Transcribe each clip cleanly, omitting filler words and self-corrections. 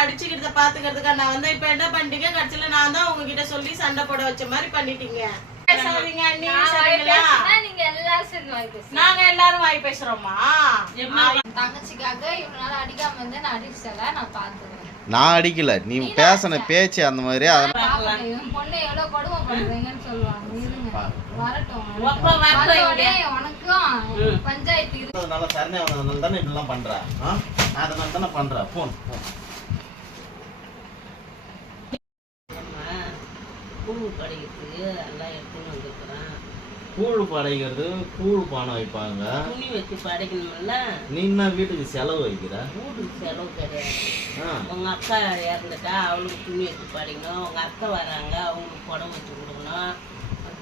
அடிச்சுக்கிறத பாத்துக்கிறதுக்கா நான் வந்து இப்ப என்ன பண்ணிட்டீங்க கடைசியில நான் தான் உங்ககிட்ட சொல்லி சண்டை போட வச்ச மாதிரி பண்ணிட்டீங்க. நாங்க எல்லாரும் வாய் பேசுறோமா? தங்கச்சிக்காக இவனால அடிக்காம வந்து நான் அடிச்சல நான் பாத்துக்கிறேன். நான் அடிக்கல, நீ பேசின பேச்சு அந்த மாதிரி. பொண்ணு எவ்வளவு கொடுமை பண்றீங்கன்னு சொல்லுவாங்க. இருங்க வரட்டும், உனக்கும் பஞ்சாயத்து அதனால சரணே வந்ததுனால தானே இப்படிலாம் பண்ற. அதனால தானே பண்ற. போன் கூழ் படைக்கிறது, கூழ் பானை வைப்பாங்க, துணி வச்சு படைக்கணும்ல. நீ என்ன வீட்டுக்கு செலவு வைக்கிற? வீட்டுக்கு செலவு கிடையாது. உங்க அக்கா இறந்துட்டா அவளுக்கு துணி வச்சு படைக்கணும். உங்க அக்கா வராங்க அவங்களுக்கு புடவை வச்சு கொடுக்கணும்.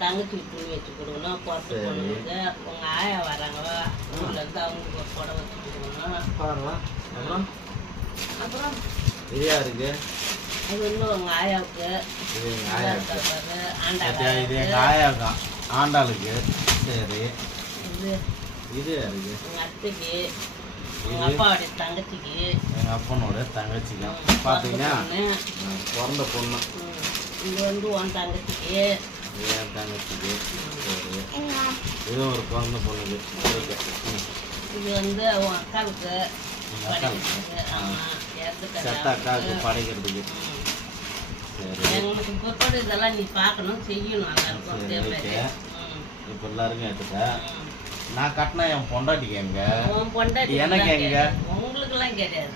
தங்கச்சிக்கு துணி வச்சு கொடுக்கணும். பொறுத்து பொண்ணுங்க உங்க ஆயா வராங்க ஊர்ல இருந்து அவங்களுக்கு ஒரு புடவை வச்சு கொடுக்கணும். அப்புறம் அப்புறம் இது யாருக்கு? அது இன்னும் உங்க ஆயாவுக்கு. இது எங்க ஆயாக்கா ஆண்டாளுக்கு. சரி, இது யாருக்கு? எங்க அத்தைக்கு, எங்க அப்பாவுடைய தங்கச்சிக்கு, எங்க அப்பனோட தங்கச்சிக்கு. பாத்தீங்கன்னா பிறந்த பொண்ணு. இது வந்து உன் தங்கச்சிக்கு, என் தங்கச்சிக்கு. சரி, இது ஒரு பிறந்த பொண்ணுக்கு. இது வந்து உன் அக்காவுக்கு, அக்காவுக்கு படைக்கிறதுக்கு. எங்களுக்கு பிற்பாடு இதெல்லாம் நீ பார்க்கணும் செய்யணும். இப்ப எல்லாருக்கும் எடுத்துட்ட. நான் கட்டினா என் பொண்டாட்டிக்கு எங்க? உன் பொண்டாட்டி எனக்கு எங்க? உங்களுக்கு எல்லாம் கிடையாது.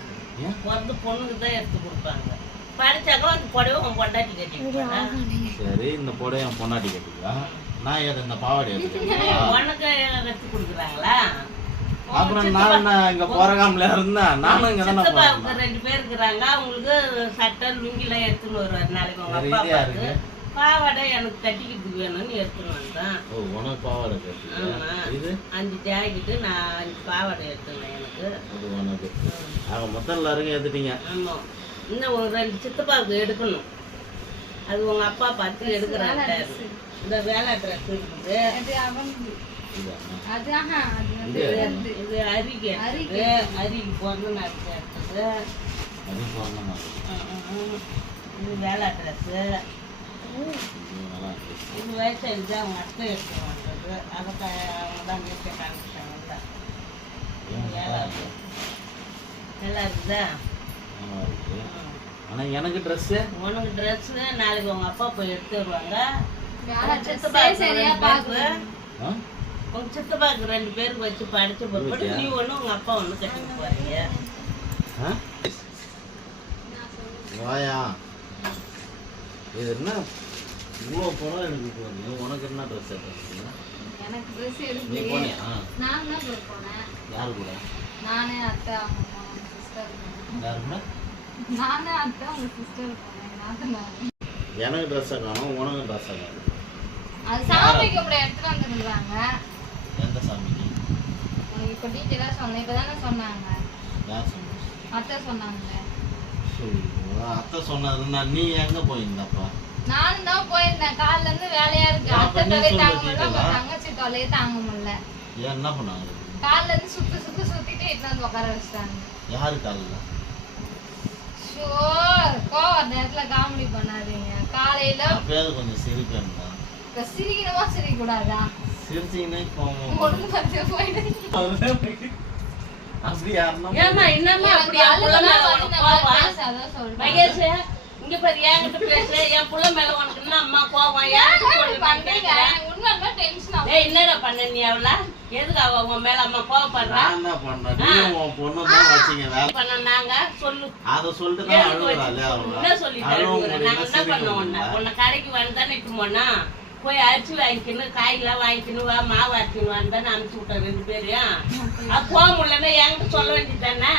பிறந்த பொண்ணுக்கு தான் எடுத்து கொடுப்பாங்க. படிச்சாக்கா அந்த புடவை உன் பொண்டாட்டி கட்டிக்கலாம். சரி, இந்த புடவை என் பொண்டாட்டி கட்டிக்கலாம். நான் ஏதோ இந்த பாவாடை எடுத்துக்கலாம். உனக்கு எடுத்து கொடுக்குறாங்களா? அப்புறம் நான் இங்க போறகாமல இருந்தா நானும் இங்க தானே போறேன். 2 பேர் இருக்கிறாங்க. அவங்களுக்கு சட்டை லுங்கில எடுத்துன்னு வருவார். நாளைக்கு உங்க அப்பா பாரு பாவாடை எனக்கு கட்டிக்கிறதுக்கு வேணும்னு எடுத்துன்னு வந்தேன். ஓ, உனக்கு பாவாடை கட்டி. இது 5 ஜாக்கெட்டு நான் 5 பாவாடை எடுத்துனேன் எனக்கு. அது உனக்கு. ஆக மொத்தம் எல்லாருக்கும் எடுத்துட்டீங்க. ஆமா, இன்னும் ஒரு 2 சித்தப்பாவுக்கு எடுக்கணும். அது உங்க அப்பா பார்த்து எடுக்கிறாங்க. இந்த வேலை ட்ரெஸ் இருக்குது. இது அரிக்கு அரிக்கு பிறந்த நாள் சேர்த்தது. இது வேலை ட்ரெஸ்ஸு. இது வயசாக தான் அவங்க அத்தை எடுத்து வந்தது. அதை அவங்க தான் நீச்ச காமிச்சாங்கல்ல. நல்லா இருக்குதா? ஆனா எனக்கு ட்ரெஸ்ஸு, உனக்கு ட்ரெஸ்ஸு நாளைக்கு உங்க அப்பா போய் எடுத்து வருவாங்க. உங்க சித்தப்பாக்கு 2 பேருக்கு வச்சு படிச்சு போட்டு நீ ஒண்ணு உங்க அப்பா ஒண்ணு கட்டிட்டு போறீங்க. வாயா, இது என்ன இவ்வளோ போனால் எனக்கு போகுது. உனக்கு என்ன ட்ரெஸ் எடுத்தீங்க? எனக்கு ட்ரெஸ் எடுத்து நீ போனியா? நான் தான் போனேன். யாரு கூட? நானே அத்தை அம்மா சிஸ்டர். யாருன்னா? நானே அத்தை உங்க சிஸ்டர் போனேன். எனக்கு ட்ரெஸ்ஸை காணும், உனக்கு ட்ரெஸ்ஸை காணும். அது சாமிக்கு அப்படி எடுத்துட்டு வந்துருக்காங்க. எந்த சாமிக்கு? உனக்கு இப்போ டீட்டெயிலாக சொன்னேன். இப்போ தானே சொன்னாங்க. யார் சொன்ன? அத்தை சொன்னாங்க. அத்தை சொன்னதுன்னா நீ எங்க போயிருந்தப்பா? நானும் தான் போயிருந்தேன். காலைல இருந்து வேலையா இருக்கு. அத்தை தொலை தாங்க முடியல, உங்க தங்கச்சி தொலையே தாங்க முடியல. ஏன் என்ன பண்ணாங்க? காலைல இருந்து சுத்திட்டு இட்டு வந்து உட்கார வச்சுட்டாங்க. யாரு காலைல? ஷோ கோவம் நேரத்துல காமெடி பண்ணாதீங்க. காலையில பேரு கொஞ்சம் சிரிப்பேன். சிரிக்கணுமா சிரிக்க கூடாதா? சிரிச்சீங்கன்னா கோவம் ஒண்ணு பார்த்து போயிடுங்க. அப்படி யாருன்னா ஏமா என்னமா அப்படி மகேஷ் இங்க பாரு என்கிட்ட பேச என் புள்ள மேல உனக்கு என்ன அம்மா கோவம்? என்னடா பண்ண நீ? அவள எதுக்கு அவ உன் மேல அம்மா கோவப்படுறா? என்ன பண்ண நாங்க சொல்லு. அத சொல்லிட்டு என்ன சொல்லிட்டு நாங்க என்ன பண்ணோம்? உன்னை கடைக்கு வந்துதானே இப்ப போனா போய் அரிசி வாங்கிக்கணும், காய்கெல்லாம் வாங்கிக்கணும், வா மாவு அரைக்கணும் வந்தானே அனுப்பிச்சு விட்டோம் 2 பேரையும். அது போக முடியலன்னா என்கிட்ட சொல்ல வேண்டியது தானே.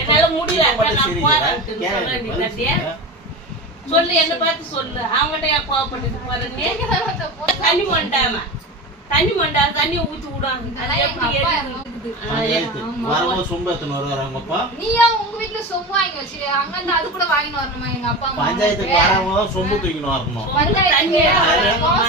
என்னால முடியல நான் போறேன்ட்டு சொல்ல வேண்டியதாட்டியா? சொல்லு, என்ன பார்த்து சொல்லு. அவங்ககிட்ட ஏன் கோவப்பட்டு போறேன்னு? தண்ணி மொண்டாம தண்ணி ஊத்தி விடும். அது எப்படி வருது. பஞ்சாயத்து வரும்போது சொம்பு எத்தனை வருவாங்கப்பா? நீயா உங்க வீட்டுல சொம்பு வாங்கி வச்சு அங்க இருந்து அது கூட வாங்கிட்டு வரணுமா எங்க அப்பா அம்மா? பஞ்சாயத்துக்கு வரும்போது சொம்பு தூக்கின்னு வரணும். பஞ்சாயத்துக்கு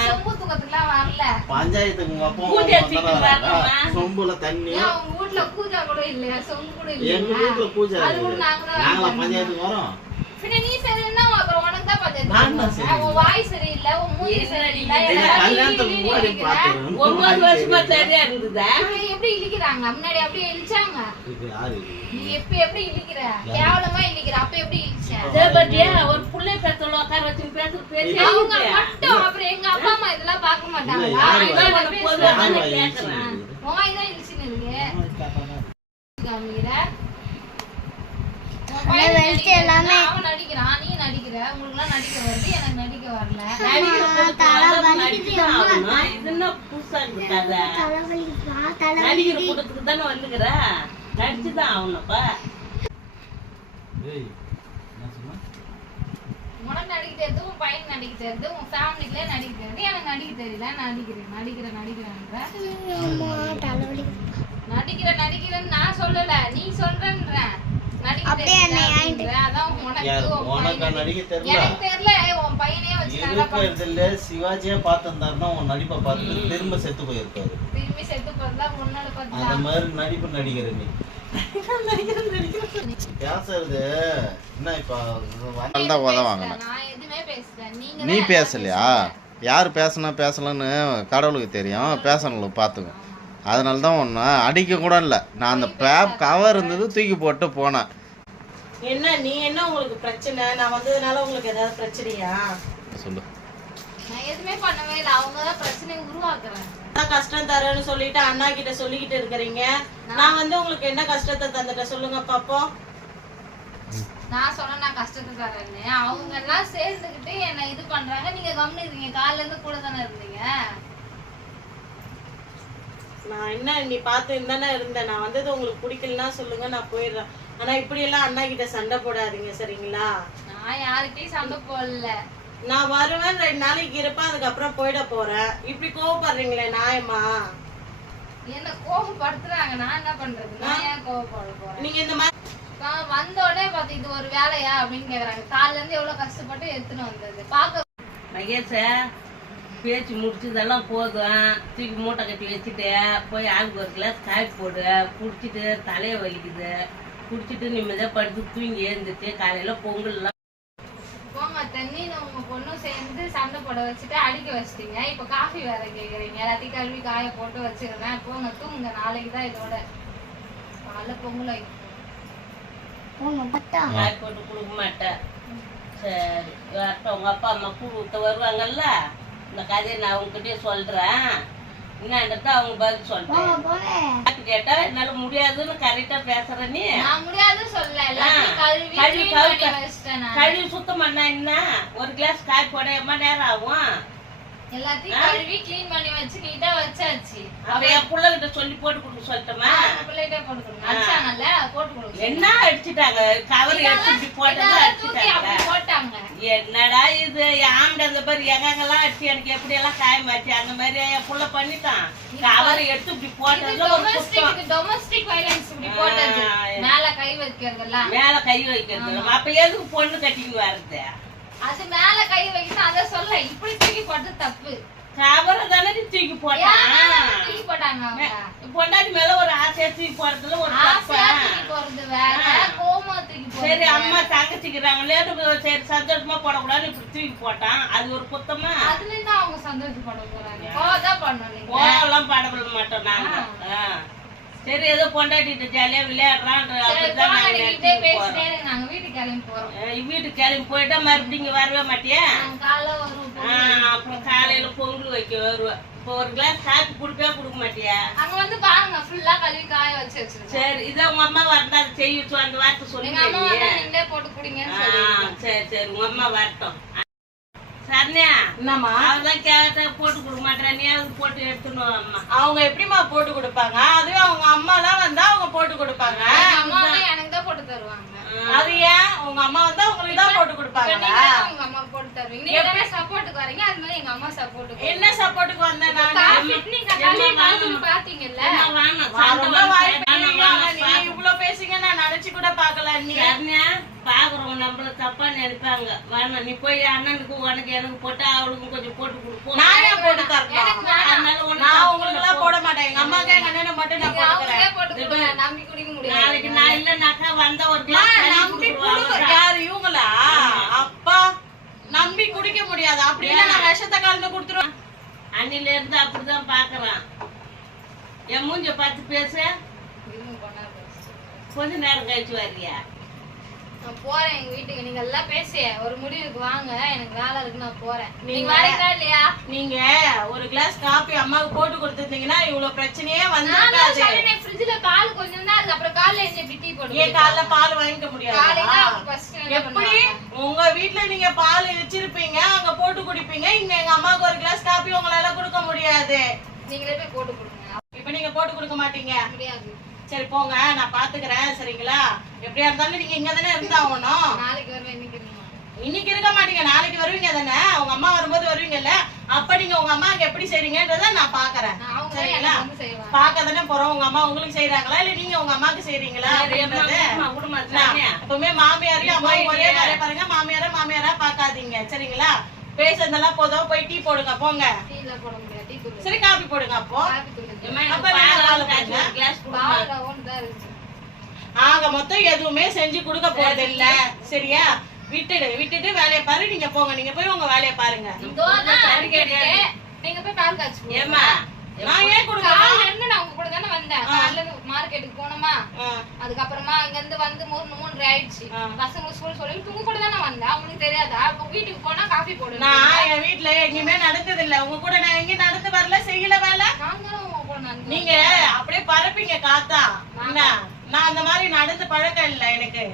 சொம்பு தூக்கத்துக்குலாம் வரல. பஞ்சாயத்துக்கு உங்க அப்பா பூஜை தூக்கிட்டு வரணுமா? சொம்புல தண்ணி. ஏன் உங்க வீட்டுல பூஜா கூட இல்லையா? சொம்பு கூட எங்க இல்லையா? வீட்டுல பூஜை அது கூட நாங்களா நாங்களா பஞ்சாயத்துக்கு வரோம். பின்ன நீ சரின்னா அப்புறம் உனக்கு தான் பஞ்சாயத்து. நான் தான் சரி. உன் வாய் சரியில்லை, உன் மூஞ்சி சரியில்லை. எங்க கல்யாணத்துக்கு முன்னாடி பாத்துறேன். 9 வருஷமா சரியா இருந்ததா? எப்படி இழிக்கிறாங்க? முன்னாடி அப்படியே இழிச்சாங்க. இது யாரு? நீ எப்படி இழிக்கிற? கேவலமா இழிக்கிற. அப்ப எப்படி இழிச்ச? தேவடியா ஒரு புள்ளை பேசல உட்கார வச்சு பேசி அவங்க மட்டும் அப்புறம் எங்க அப்பா அம்மா இதெல்லாம் பார்க்க மாட்டாங்க. இல்ல, யாரு நான் வாய்? தான் பொதுவா பேசுறேன். தானே கேக்குறேன். உன் வாய் தான் இழிச்சுன்னு இருக்கு. காமிக்கிற. உன் பையன் நடிக்கிறான், அவன் நடிக்கிறான், நீ நடிக்கிற. உங்களுக்குலாம் நடிக்க வருது, எனக்கு நடிக்க வரல. இது என்ன புதுசா இருக்காத? நடிக்கிற கூட்டத்துக்கு தானே வந்துக்கிற, நடிச்சுதான் ஆகணும்ப்பா. ஏய், என்ன சொன்ன? உனக்கு நடிக்க தெரியுது, உன் பையன் நடிக்க தெரியுது, உன் ஃபேமிலிக்குள்ளே நடிக்க தெரியுது. எனக்கு நடிக்க தெரியல. நடிக்கிறேன்னு நான் சொல்லல, நீ சொல்றன்ற. நடிக்க தெரியல. அதான் யாரு? உனக்கு உன் உனக்கா பையன் நடிக்க தெரியல? எனக்கு தெரியல. உன் பையனே வச்சு நல்லா இருக்கிறதுல சிவாஜியே பார்த்திருந்தாருன்னா உன் நடிப்பை பார்த்து திரும்ப செத்து போயிருக்காரு. திரும்பி செத்து போறதா உன்னோட அந்த பார்த்தா மாதிரி நடிப்பு நடிக்கிற நீ பேசுறது என்ன? இப்ப தான் உதவாங்க. நான் எதுவுமே பேசல. நீங்க நீ பேசலையா? யார் பேசலன்னு கடவுளுக்கு தெரியும். பேசணும் பார்த்துக்கும். அதனால தான் ஒன்று அடிக்க கூட இல்லை. நான் அந்த பேப் கவர் இருந்தது தூக்கி போட்டு போனேன். என்ன நீ என்ன உங்களுக்கு பிரச்சனை? நான் வந்ததுனால உங்களுக்கு ஏதாவது பிரச்சனையா? சொல்லு. நான் எதுவுமே பண்ணவே இல்லை. அவங்க தான் பிரச்சனையை உருவாக்குறாங்க. நான் கஷ்டம் தரேன்னு சொல்லிட்டு அண்ணா கிட்ட சொல்லிக்கிட்டு இருக்கிறீங்க. நான் வந்து உங்களுக்கு என்ன கஷ்டத்தை தந்துட்ட சொல்லுங்க பாப்போம். நான் சொன்ன நான் கஷ்டத்தை தரேன்னு அவங்க எல்லாம் சேர்ந்துக்கிட்டு என்ன இது பண்றாங்க. நீங்க கவனிக்கிறீங்க. காலைல இருந்து கூட தானே இருந்தீங்க. நான் என்ன நீ பார்த்து தானே இருந்தேன். நான் வந்தது உங்களுக்கு பிடிக்கலன்னா சொல்லுங்க, நான் போயிடுறேன். ஆனா இப்படி எல்லாம் அண்ணா கிட்ட சண்டை போடாதீங்க சரிங்களா? நான் யாருக்கிட்டையும் சண்டை போடல. நான் வருவேன், 2 நாளைக்கு இருப்பேன், அதுக்கப்புறம் போயிட போறேன். இப்படி கோவப்படுறீங்களே நியாயமா? என்ன கோவப்படுத்துறாங்க. நான் என்ன பண்றது? நான் ஏன் கோவப்பட போறேன்? நீங்க இந்த மாதிரி வந்த உடனே பார்த்து இது ஒரு வேலையா அப்படின்னு கேக்குறாங்க. காலைல இருந்து எவ்வளவு கஷ்டப்பட்டு எடுத்துன்னு வந்தது பாக்க. மகேஷ பேச்சு முடிச்சதெல்லாம் போதும். தூக்கி மூட்டை கட்டி வச்சுட்டு போய் ஆளுக்கு ஒரு கிளாஸ் காய் போடு. குடிச்சிட்டு தலையை வலிக்குது. குடிச்சிட்டு நிம்மதியாக படுத்து தூங்கி எழுந்துட்டு காலையில பொங்கல்லாம் போங்க தண்ணின்னு உங்க பொண்ணும் சேர்ந்து சண்டை போட வச்சுட்டு அடிக்க வச்சிட்டீங்க. இப்ப காஃபி வேற கேக்குறீங்க. எல்லாத்தையும் கழுவி காய போட்டு வச்சுக்கிறேன். போங்க தூங்குங்க. நாளைக்கு தான் இதோட காலைல பொங்கல் காய் போட்டு கொடுக்க மாட்டேன். சரி வரட்டும். உங்க அப்பா அம்மா கூழ் ஊத்த வருவாங்கல்ல, இந்த கதையை நான் உங்ககிட்டயே சொல்றேன். என்னன்றது அவங்க பதில் சொல்றேன். கேட்டா என்னால முடியாதுன்னு கரெக்டா பேசுற நீ. நான் முடியாதுன்னு சொல்லல. எல்லாத்தையும் கழுவி கழுவி clean பண்ணி வச்சிட்டேன் நான். கழுவி சுத்தம் பண்ணா என்ன? ஒரு கிளாஸ் காய் போட எவ்வளவு நேரம் ஆகும்? எல்லாத்தையும் கழுவி க்ளீன் பண்ணி வச்சு நீட்டா வச்சாச்சு. அப்ப என் பிள்ளைகிட்ட சொல்லி போட்டு கொடுக்க சொல்லட்டுமா? பிள்ளைகிட்ட போட்டு கொடுங்க. அடிச்சாங்கல்ல போட்டு கொடுங்க. என்ன அடிச்சுட்டாங்க? கவர் எடுத்து இப்படி போட்டதா அடிச்சுட்டாங்க. போட்டாங்க. என்னடா இது? ஆண்ட அந்த மாதிரி எங்கெல்லாம் அடிச்சு எனக்கு எப்படி எல்லாம் காயமாச்சு அந்த மாதிரி என் புள்ள பண்ணிட்டான். கவர் எடுத்து இப்படி போட்டதுல ஒரு குற்றம். டொமஸ்டிக் வயலன்ஸ் இப்படி போட்டது. மேல கை வைக்கிறதெல்லாம். மேல கை வைக்கிறது. அப்ப எதுக்கு பொண்ணு கட்டின்னு வருது? அது மேல கை வைக்கணும். அத சொல்ல. இப்படி தூக்கி போட்டது தப்பு. கவரை தானே தூக்கி போட்டான். தூக்கி போட்டாங்க அவங்க. பொண்டாட்டி மேல ஒரு ஆசையா தூக்கி போறதுல ஒரு ஆசையா தூக்கி போறது வேற, கோமா தூக்கி போறது. சரி அம்மா தங்கச்சிக்கிறாங்களே சரி சந்தோஷமா போடக்கூடாதுன்னு இப்படி தூக்கி போட்டான். அது ஒரு குத்தமா? அதுல இருந்து அவங்க சந்தோஷப்பட போறாங்க. கோவதான் பண்ணணும். கோவெல்லாம் படப்பட மாட்டோம் நாங்க. சரி ஏதோ பொண்டாட்டிட்டு ஜாலியா விளையாடுறான். நாங்க வீட்டுக்கு கிளம்பி போறோம். வீட்டுக்கு கிளம்பி போயிட்டா மறுபடியும் இங்க வரவே மாட்டியா? காலைல வருவோம். அப்புறம் காலையில பொங்கல் வைக்க வருவேன். இப்போ ஒரு கிளாஸ் காப்பி குடுக்கவே கொடுக்க மாட்டியா? அங்க வந்து பாருங்க ஃபுல்லா கழுவி காய வச்சு வச்சிருக்கேன். சரி இதான் உங்க அம்மா வரட்டா செய்ய வச்சு அந்த வார்த்தை எங்க அம்மா சொல்லுங்க. வந்து நீங்களே போட்டு குடிங்கன்னு சொல்லுங்க. சரி சரி உங்க அம்மா வரட்டும். சரண்யா என்னம்மா? அவதான் கேட்ட போட்டு கொடுக்க மாட்டேன். நீ அது போட்டு எடுத்துணும். அம்மா அவங்க எப்படிமா போட்டு கொடுப்பாங்க? அதுவே அவங்க அம்மா எல்லாம் வந்தா அவங்க போட்டு கொடுப்பாங்க. எங்க அம்மா எனக்கு தான் போட்டு தருவாங்க. அது ஏன் உங்க அம்மா வந்தா உங்களுக்கு தான் போட்டு கொடுப்பாங்க? உங்க அம்மா போட்டு தருவீங்க. நீங்க தானே சப்போர்ட்டுக்கு வரீங்க, அது மாதிரி எங்க அம்மா சப்போர்ட்டுக்கு. என்ன சப்போர்ட்டுக்கு வந்தேன் நான்? நீங்க காலையில காசு பாத்தீங்கல்ல, ரொம்ப வாய் பேசுறீங்க. நீங்க இவ்வளவு பேசுங்க நான் நினைச்சு கூட பாக்கல. நீ பாக்குறவங்க நம்மள தப்பா நினைப்பாங்க. வேணாம், நீ போய் அண்ணனுக்கு உனக்கு எனக்கு போட்டா அவளுக்கும் கொஞ்சம் போட்டு கொடுப்போம். நானே போட்டு தரேன். நான் உங்களுக்கு எல்லாம் போட மாட்டேன். எங்க அம்மாக்கு எங்க அண்ணனுக்கு மட்டும் நான் போட்டுக்கிறேன். போட்டு கொடுங்க, நம்பி குடிக்க முடியாது. நாளைக்கு நான் இல்லைனாக்கா வந்த ஒரு glass தண்ணி நம்பி கொடுத்துருவாங்க. யாரு இவங்களா? அப்பா நம்பி குடிக்க முடியாது. அப்படி இல்ல நான் விஷத்தை கலந்து கொடுத்துருவேன். அன்னில இருந்து அப்படிதான் பாக்குறான். என் மூஞ்ச பார்த்து பேச இருங்க, கொண்டாந்து பேசு. கொஞ்ச நேரம் கழிச்சு வர்றியா? நான் போறேன் எங்க வீட்டுக்கு. நீங்க எல்லாம் பேசி ஒரு முடிவுக்கு வாங்க, எனக்கு வேலை இருக்கு, நான் போறேன். நீங்க வரீங்களா இல்லையா? நீங்க ஒரு கிளாஸ் காபி அம்மாவுக்கு போட்டு கொடுத்துருந்தீங்கன்னா இவ்வளவு பிரச்சனையே நான் வந்திருக்காது. ஃப்ரிட்ஜ்ல பால் கொஞ்சம் தான் இருக்கு, அப்புறம் காலைல எழுந்து எப்படி டீ போடுவீங்க? ஏன் காலைல பால் வாங்கிக்க முடியாது? காலையில அவங்க ஃபர்ஸ்ட் எப்படி உங்க வீட்ல நீங்க பால் வச்சிருப்பீங்க, அங்க போட்டு குடிப்பீங்க. இங்க எங்க அம்மாவுக்கு ஒரு கிளாஸ் காபி உங்களால கொடுக்க முடியாது. நீங்களே போய் போட்டு கொடுங்க. இப்ப நீங்க போட்டு கொடுக்க மாட்டீங்க. முடியாது. சரி போங்க, நான் பாத்துக்கிறேன். சரிங்களா? எப்படியா இருந்தாலும் நீங்க இங்க தானே இருந்தாகணும். நாளைக்கு வருவேன், இன்னைக்கு இருங்க. இன்னைக்கு இருக்க மாட்டீங்க, நாளைக்கு வருவீங்க தானே. உங்க அம்மா வரும்போது வருவீங்கல்ல, அப்ப நீங்க உங்க அம்மாவுக்கு எப்படி செய்றீங்கன்றத நான் பாக்குறேன். அவங்க சரிங்களா? எனக்கு வந்து செய்வாங்க. பாக்க தானே போறோம். உங்க அம்மா உங்களுக்கு செய்யறாங்களா இல்ல நீங்க உங்க அம்மாவுக்கு செய்றீங்களா அப்படின்றது. எப்பவுமே மாமியாரையும் அம்மாவும் ஒரே மாதிரி பாருங்க. மாமியாரா பாக்காதீங்க. சரிங்களா? பேசுறதெல்லாம் போதும். போய் டீ போடுங்க போங்க. டீல போட முடியாது, டீ தூள். சரி காபி போடுங்க. அப்போ காபி தூள். அப்ப நீங்க பால் ரவுண்ட் தான் இருக்கு. ஆக மொத்தம் எதுவுமே செஞ்சு கொடுக்க போறது இல்ல. சரியா? விட்டுட்டு வேலையை பாரு. நீங்க போங்க, நீங்க போய் உங்க வேலையை பாருங்க. இதோ தான் அடிக்கடி நீங்க போய் பால் காய்ச்சி ஏமா நான் ஏன் கொடுக்க? காலையில இருந்து நான் உங்க கூட தானே வந்தேன். காலையில மார்க்கெட்டுக்கு போனோமா, அதுக்கப்புறமா இங்க இருந்து வந்து 3 ஆயிடுச்சு. பசங்களுக்கு ஸ்கூல் சொல்லி உங்க கூட தானே வந்தேன். அவங்களுக்கு தெரியாதா? அப்ப வீட்டுக்கு போனா காஃபி போடுங்க. நான் என் வீட்டுல எங்கேயுமே நடந்தது இல்ல. உங்க கூட நான் எங்கேயும் நடந்து வரல, செய்யல வேலை. நான் தானே உங்க கூட நடந்தேன். நீங்க அப்படியே பறப்பீங்க காத்தா. என்ன, நான் அந்த மாதிரி நடந்து பழக்கம் இல்ல எனக்கு.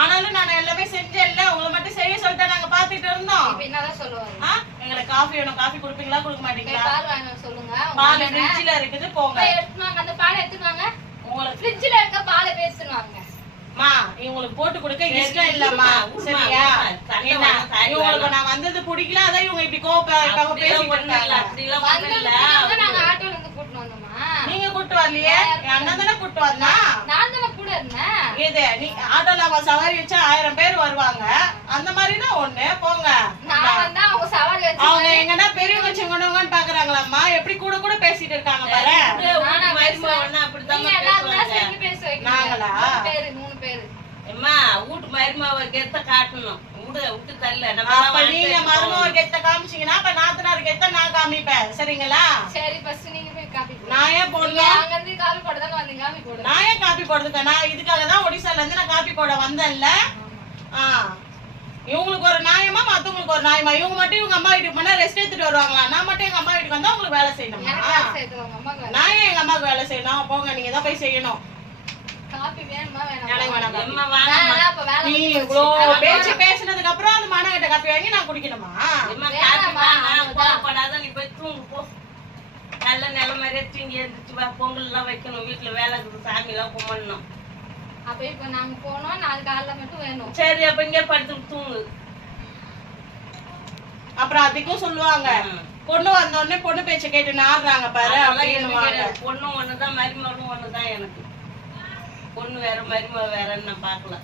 ஆனாலும் நான் எல்லாமே செஞ்சேன்ல. உங்களை மட்டும் செய்ய சொல்லிட்டா நாங்க பாத்துட்டு இருந்தோம். இப்ப என்னதான் சொல்லுவாரு? எங்களுக்கு காஃபி வேணும். காஃபி குடுப்பீங்களா கொடுக்க மாட்டீங்களா? பால் வாங்க சொல்லுங்க. பால் ஃப்ரிட்ஜ்ல இருக்குது, போங்க. எடுத்துவாங்க, அந்த பாலை எடுத்துவாங்க. உங்களுக்கு ஃப்ரிட்ஜ்ல இருக்க பாலை பேசுவாங்க. மா இவங்களுக்கு போட்டு கொடுக்க இஷ்டம் இல்லம்மா. சரியா? என்ன, இவங்களுக்கு நான் வந்தது பிடிக்கல, அதான் இவங்க இப்படி கோவப்ப பேசிட்டு இருக்காங்க. நாங்க ஆட்டோல இருந்து கூட்டிட்டு வந்தோமா? நீங்க கூட்டு வரலையே, என் அண்ணன் தானே கூட்டு வரனா? நான் தானே கூட இருந்தேன். இது நீ ஆட்டோல அவங்க சவாரி வச்சா 1000 பேர் வருவாங்க. அந்த மாதிரிதான் ஒண்ணு. போங்க. நான் வந்தா அவங்க சவாரி வச்சு அவங்க எங்கன்னா பெரியவங்க சின்னவங்கன்னு பாக்குறாங்களாம்மா. எப்படி கூட கூட பேசிட்டு இருக்காங்க பாரு. நீங்க எல்லாரும் சேர்ந்து பேச வைக்கணும். நாங்களா? 3 பேரு. அம்மா வீட்டு மருமாவை கெத்த காட்டணும். விட்டு தள்ள அப்ப நீங்க மருமக கெத்த காமிச்சீங்கன்னா அப்ப நாத்தனார் கெத்த நான் காமிப்பேன். சரிங்களா? சரி ஃபர்ஸ்ட் நீங்க போய் காபி போடுங்க. நான் ஏன் போடணும்? அங்க இருந்து காபி போட தான் வந்தீங்க, காபி போடுங்க. நான் ஏன் காபி போடுறதுக்கு? நான் இதுக்காக தான் ஒடிசால இருந்து நான் காபி போட வந்தேன்ல. இவங்களுக்கு ஒரு நியாயமா, மத்தவங்களுக்கு ஒரு நியாயமா? இவங்க மட்டும் இவங்க அம்மா வீட்டுக்கு போனா ரெஸ்ட் எடுத்துட்டு வருவாங்களா? நான் மட்டும் எங்க அம்மா வீட்டுக்கு வந்தா உங்களுக்கு வேலை செய்யணுமா? எனக்கு வேலை செய்து உங்க அம்மாக்கு நான் ஏன் எங்க அம்மாவுக்கு வேலை செய்யணும்? போங்க, நீங்க தான் போய் செய்யணும். காபி வேணுமா வேணாமா? எனக்கு வேணாம் காபி. எம்மா வாங்கம்மா. அப்ப வேலை நீ முடிஞ்சு இவ்ளோ போச்சு. பேச்சு பேசினதுக்கு அப்புறம் அந்த மானகட்ட காப்பி வாங்கி நான் குடிக்கணுமா? எம்மா காப்பி வாங்க. கோவப்படாத, நீ போய் தூங்கு போ. நல்ல நில மாதிரியே தூங்கி எழுந்திரிச்சு வா. பொங்கல் எல்லாம் வைக்கணும், வீட்டுல வேலை இருக்குது, சாமி எல்லாம் கும்பிடணும். அப்ப இப்ப நாங்க போனோம், 4 காலைல மட்டும் வேணும். சரி, அப்ப இங்கே படுத்து தூங்கு. அப்புறம் அதுக்கும் சொல்லுவாங்க, பொண்ணு வந்த உடனே பொண்ணு பேச்ச கேட்டு நாடுறாங்க பாரு அப்படின்னு. பொண்ணும் ஒண்ணுதான், மருமகளும் ஒண்ணுதான் எனக்கு. பொண்ணு வேற மருமக வேறன்னு நான் பாக்கல.